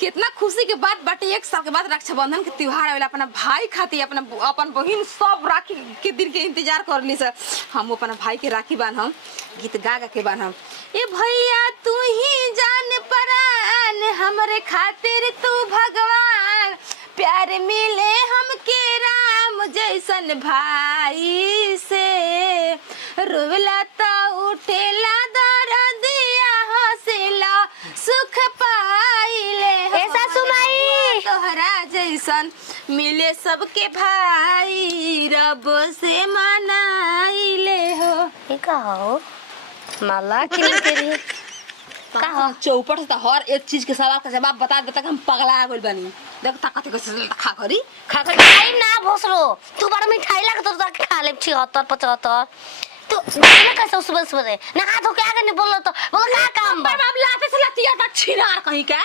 कितना खुशी के बात बाटे। 1 साल के बाद रक्षाबंधन के त्योहार आवेला। अपना भाई खातिर अपन बहिन सब राखी के दिन के इंतजार करली से हम अपना भाई के राखी बांधम, गीत गा गा के बांधम। ए भैया तू ही जान परान, हमरे खातिर तू भगवान, प्यार मिले हमके राम जैसन भाई से, रोवला ता उठेला दर्दिया हंसेला सुख पाइले सासू माई तोहरा जैसन मिले सबके भाई, रब से मनाइले हो। ये का हो माला के का हो चौपट से हर एक चीज के सवाल का जवाब बता देता कि हम पगला गइल बानी। देख ताकत कैसे खा करी खाई ना भोसरो तू बड़ा मिठाई लगा तो खा ले 76 75 तो ना कैसे सुबह सुबह ना हाथ हो के आगे नहीं बोलो तो बोलो का काम बा अब लाते से लतिया तक छिनार कहीं का।